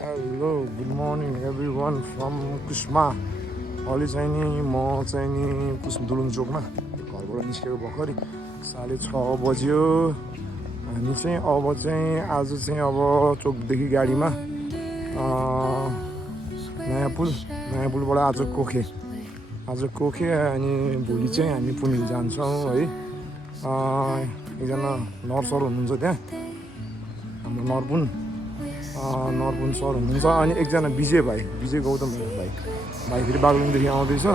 Hello good morning everyone from Kusma अहिले चाहिँ नि म चाहिँ नि दुलुङ चोकमा घरबाट निस्केको भर्खरै 6:30 बज्यो। हामी चाहिँ अब चाहिँ आज चाहिँ अब चोकदेखि गाडीमा नयाँ पुलबाट आज कोखे अनि भोलि चाहिँ हामी पुनिल जान्छौँ है। एकजना नर्सहरू हुनुहुन्छ त्यहाँ हाम्रो नरपुन सर हुनुहुन्छ अनि एकजना विजय गौतम भाइ फेरि बागलुङदेखि आउँदैछ।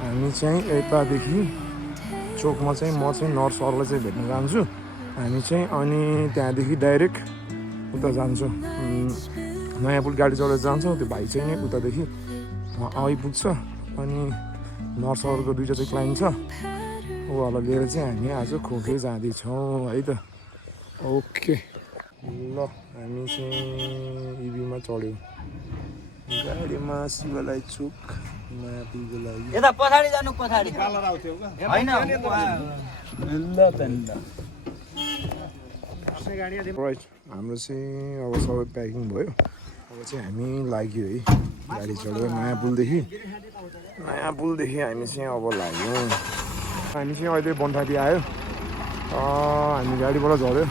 हामी चाहिँ यतादेखि चोकमा चाहिँ म चाहिँ नर्स सरलाई चाहिँ भेट्न जान्छु। हामी चाहिँ अनि त्यहाँदेखि डाइरेक्ट उता जान्छौँ, नयाँ पुल गाडी चलाएर जान्छौँ। त्यो भाइ चाहिँ नि उतादेखि आइपुग्छ अनि नर्सहरूको दुईवटा चाहिँ क्लाइन्ट छ, उहाँलाई लिएर चाहिँ हामी आज खोके जाँदैछौँ है त। ओके ल हामी चाहिँ इभीमा चढ्यौँ गाडीमा शिवलाई चोक नयाँ पुलको लागि। यता पछाडि जानु, पछाडि होइन राइट। हाम्रो चाहिँ अब सबै प्याकिङ भयो। अब चाहिँ हामी लाग्यो है गाडी चढ्यो नयाँ पुलदेखि हामी चाहिँ अब लाग्यौँ। हामी चाहिँ अहिले बनठाटी आयो, हामी गाडीबाट झऱ्यो।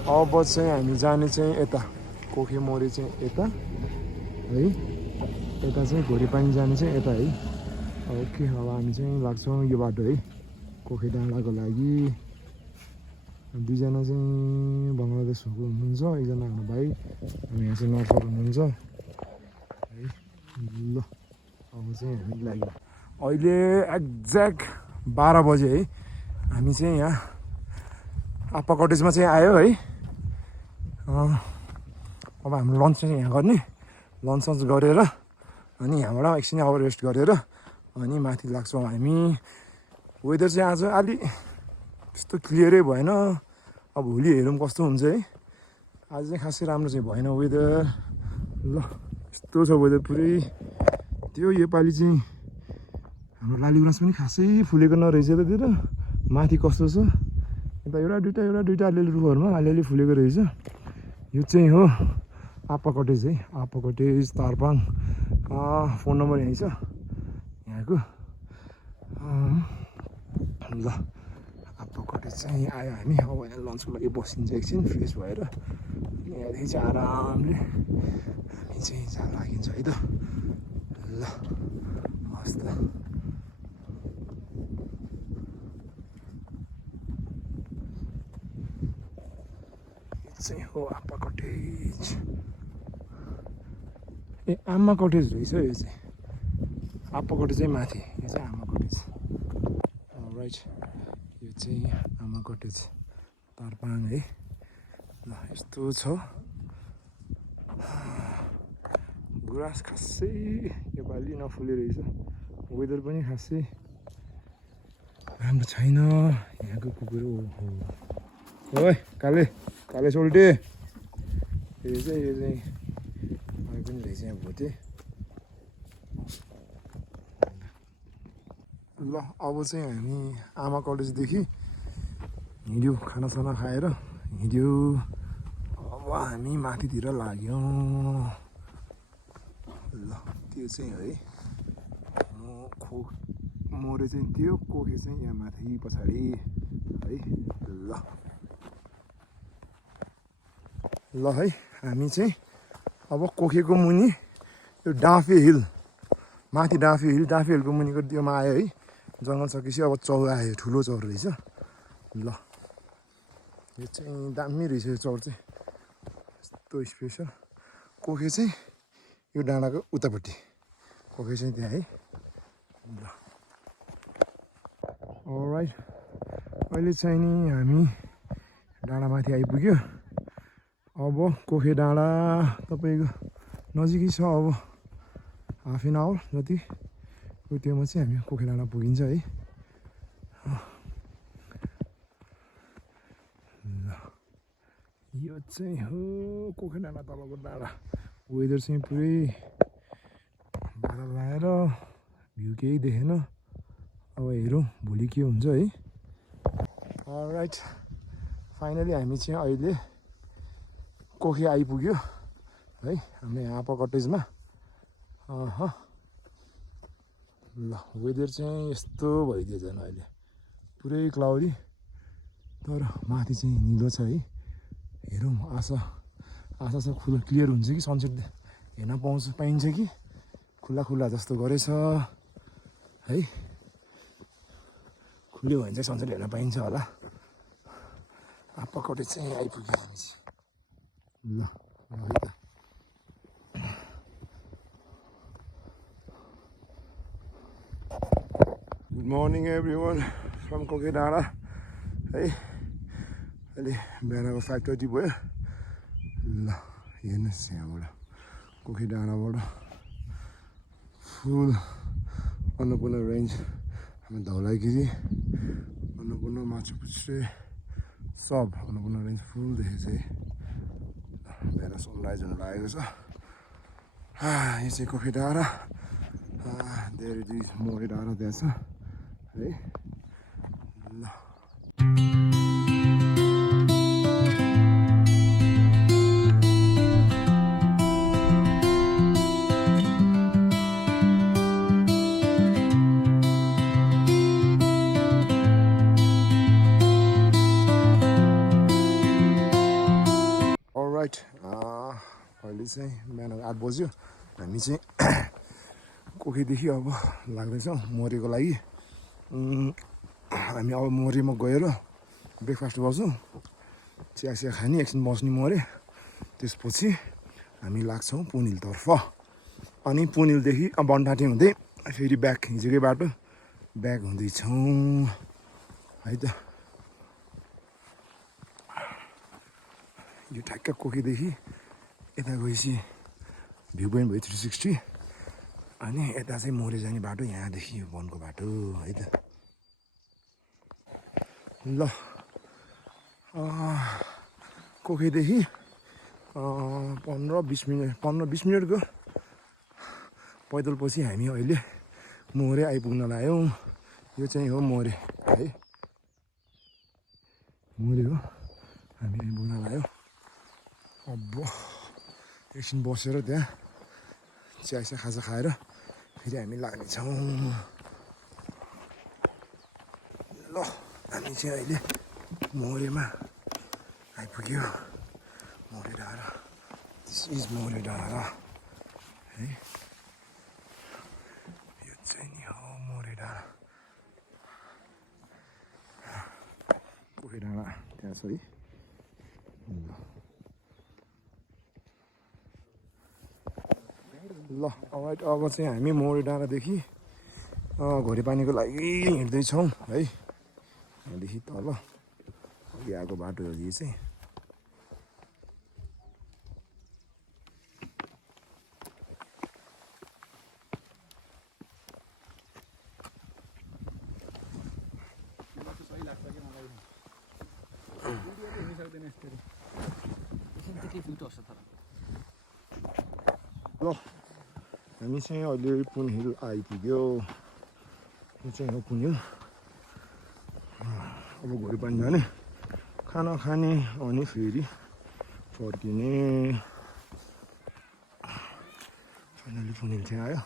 अब चाहिँ हामी जाने चाहिँ यता कोखे मोरे चाहिँ यता है, यता चाहिँ घोरीपानी जाने चाहिँ यता है। ओके अब हामी चाहिँ लाग्छौँ यो बाटो है कोखे डाँडाको लागि। दुईजना चाहिँ बङ्गलादेशको हुनुहुन्छ, एकजना हाम्रो भाइ, हामी यहाँ चाहिँ नर्सर हुनुहुन्छ है। ल अब चाहिँ हामी लाग्यौँ। अहिले एक्ज्याक्ट 12 बजे है। हामी चाहिँ यहाँ आप्पा कटेजमा चाहिँ आयो है। अब हाम्रो लन्च चाहिँ यहाँ गर्ने, लन्च गरेर अनि यहाँबाट एकछिन अब रेस्ट गरेर अनि माथि लाग्छौँ हामी। वेदर चाहिँ आज अलि त्यस्तो क्लियरै भएन, अब भोलि हेरौँ कस्तो हुन्छ है। आज चाहिँ खासै राम्रो चाहिँ भएन वेदर। ल यस्तो छ वेदर पुरै। त्यो योपालि चाहिँ हाम्रो लाली गुराँस पनि खासै फुलेको नरहेछ त्यतिर। माथि कस्तो छ यता एउटा दुइटा अलिअलि रुखहरूमा अलिअलि फुलेको रहेछ। यो चाहिँ हो आप्पा कटेज है, आप्पा कटेज तारपाङ। फोन नम्बर यहीँ छ यहाँको। ल आप्पा कटेज चाहिँ आयो हामी। अब यहाँ लन्चको लागि बसिन्छ एकछिन फ्रेस भएर, यहाँदेखि चाहिँ आरामले हामी चाहिँ जहाँ लागिन्छ है त। ल हस् त। चाहिँ हो आप्पा कटेज। ए आमा कटेज रहेछ यो चाहिँ, आप्पा कटेज चाहिँ माथि, यो चाहिँ आमा कटेज। राइट यो चाहिँ आमा कटेज तारपाङ है। ल यस्तो छ गुराँस खासै योपालि नफुले रहेछ। वेदर पनि खासै राम्रो छैन। यहाँको कुकुर ओए काले सोल्टे यो चाहिँ पनि रहेछ यहाँ भोटे। ल अब चाहिँ हामी आमा कलेजदेखि हिँड्यौँ, खानासाना खाएर हिँड्यौँ। अब हामी माथितिर लाग्यौँ। ल त्यो चाहिँ है मोरे चाहिँ त्यो कोखे चाहिँ यहाँ माथि पछाडि है। ल है हामी चाहिँ अब कोखेको मुनि यो डाँफे हिल हिलको मुनिको त्योमा आयो है। जङ्गल सकेपछि अब चौर आयो, ठुलो चौर रहेछ। ल यो चाहिँ दामी रहेछ यो चौर चाहिँ, यस्तो स्पेसल। कोखे चाहिँ यो डाँडाको उतापट्टि, कोखे चाहिँ त्यहाँ है। ल अलराइट अहिले चाहिँ नि हामी डाँडामाथि आइपुग्यो। अब कोखे डाँडा तपाईँको नजिकै छ, अब हाफ एन आवर जति त्योमा चाहिँ हामी कोखे डाँडा पुगिन्छ है। ल यो चाहिँ हो कोखे डाँडा, तलको डाँडा। वेदर चाहिँ पुरै बादल लगाएर भ्यू केही देखेन। अब हेरौँ भोलि के हुन्छ है। अलराइट फाइनली हामी चाहिँ अहिले कोखे आइपुग्यो। है हामी आँपा कटेजमा ल वेदर चाहिँ यस्तो भइदियो झन् अहिले पुरै क्लाउडी तर माथि चाहिँ निलो छ है हेरौँ आशा छ क्लियर हुन्छ कि सनसेट हेर्न पाइन्छ कि खुल्ला जस्तो गरेछ है खुल्यो भने चाहिँ सनसेट हेर्न पाइन्छ होला आँपा कटेज चाहिँ आइपुग्यो हामी चाहिँ ल है त Good morning everyone from Kokedara है अहिले बिहानको 5:30 भयो ल हेर्नुहोस् यहाँबाट कोकेडाँडाबाट फुल अन्नपूर्ण रेन्ज हामी धौलागिरी अन्नपूर्ण माछापुच्छ्रे सब अन्नपूर्ण रेन्ज फुल देखेको छ है बिहान सनराइज हुन लागेको छ यो चाहिँ कोकेडाँडा धेरै दुई मोरे डाँडा त्यहाँ छ है ल अलराइट अहिले चाहिँ बिहान 8 बज्यो हामी चाहिँ कोखेदेखि अब लाग्दैछौँ मोरेको लागि हामी अब मोरेमा गएर ब्रेकफास्ट गर्छौँ चिया खाने एकछिन बस्ने मोरे त्यसपछि हामी लाग्छौँ पुनिलतर्फ अनि पुनिलदेखि बनटाटे हुँदै फेरि ब्याक हिजोकै बाटो ब्याक हुँदैछौँ है त यो ठ्याक्क कोखेदेखि यता गएपछि भ्यू पोइन्ट भयो 360 अनि यता चाहिँ मोरे जाने बाटो यहाँदेखि यो वनको बाटो है त ल कोखेदेखि 15-20 मिनटको पैदल पछि हामी अहिले मोरे आइपुग्न लाग्यौँ यो चाहिँ हो मोरे है मोरे हो हामी आइपुग्न लाग्यौँ अब एकछिन बसेर त्यहाँ चिया खाजा खाएर फेरि हामी लाग्नेछौँ ल हामी चाहिँ अहिले मोरेमा आइपुग्यो मोरे डाँडा दिस इज मोरे डाँडा है यो चाहिँ नि हो मोरे डाँडा मोरे डाँडा त्यहाँ छ है ल अब चाहिँ हामी मोरे डाँडादेखि घोडेपानीको लागि हिँड्दैछौँ है यहाँदेखि तल अघि आएको बाटो हो यो चाहिँ ल हामी चाहिँ अहिले पुनहिल आइपुग्यो यो चाहिँ हो पुनहिल अब घोडेपानी जाने खाना खाने अनि फेरि फर्किने फाइनली पुनहिल चाहिँ आयो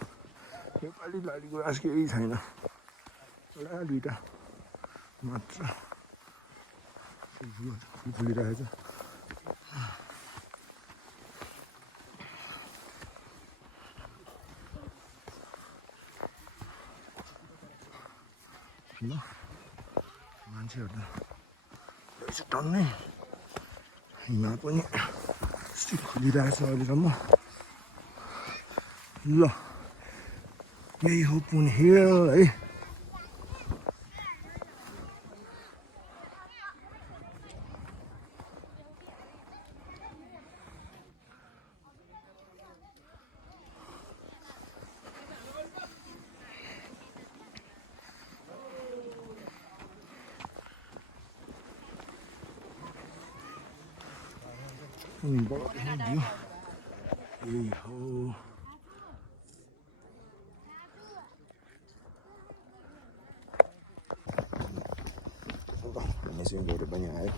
नेपाली गाडीको आज केही छैन एउटा दुइटा मात्र फुलिरहेको छ ल मान्छेहरू त रहेछ टन्नै हिँड्न पनि यस्तै खुलिरहेको छ अहिलेसम्म ल यही हो पुनहिल है भ्यू यही हो हामी चाहिँ घोडे पनि आयो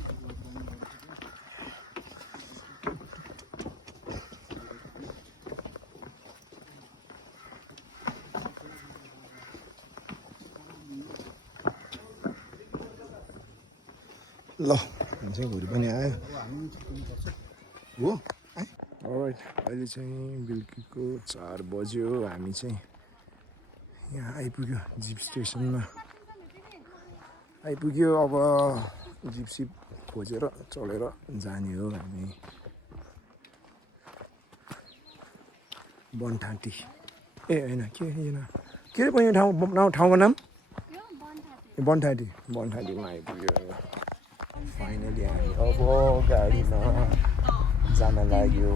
ल मान्छेहरू पनि आयो हो राइट अहिले चाहिँ बेलुकीको 4 बज्यो हामी चाहिँ यहाँ आइपुग्यो जिप स्टेसनमा आइपुग्यो अब जिपसिप खोजेर चढेर जाने हो हामी बनठाँटी ए होइन के होइन के अरे पनि ठाउँको नाम बनठाँटीमा आइपुग्यो फाइनली हामी अब गाडीमा जान लाग्यो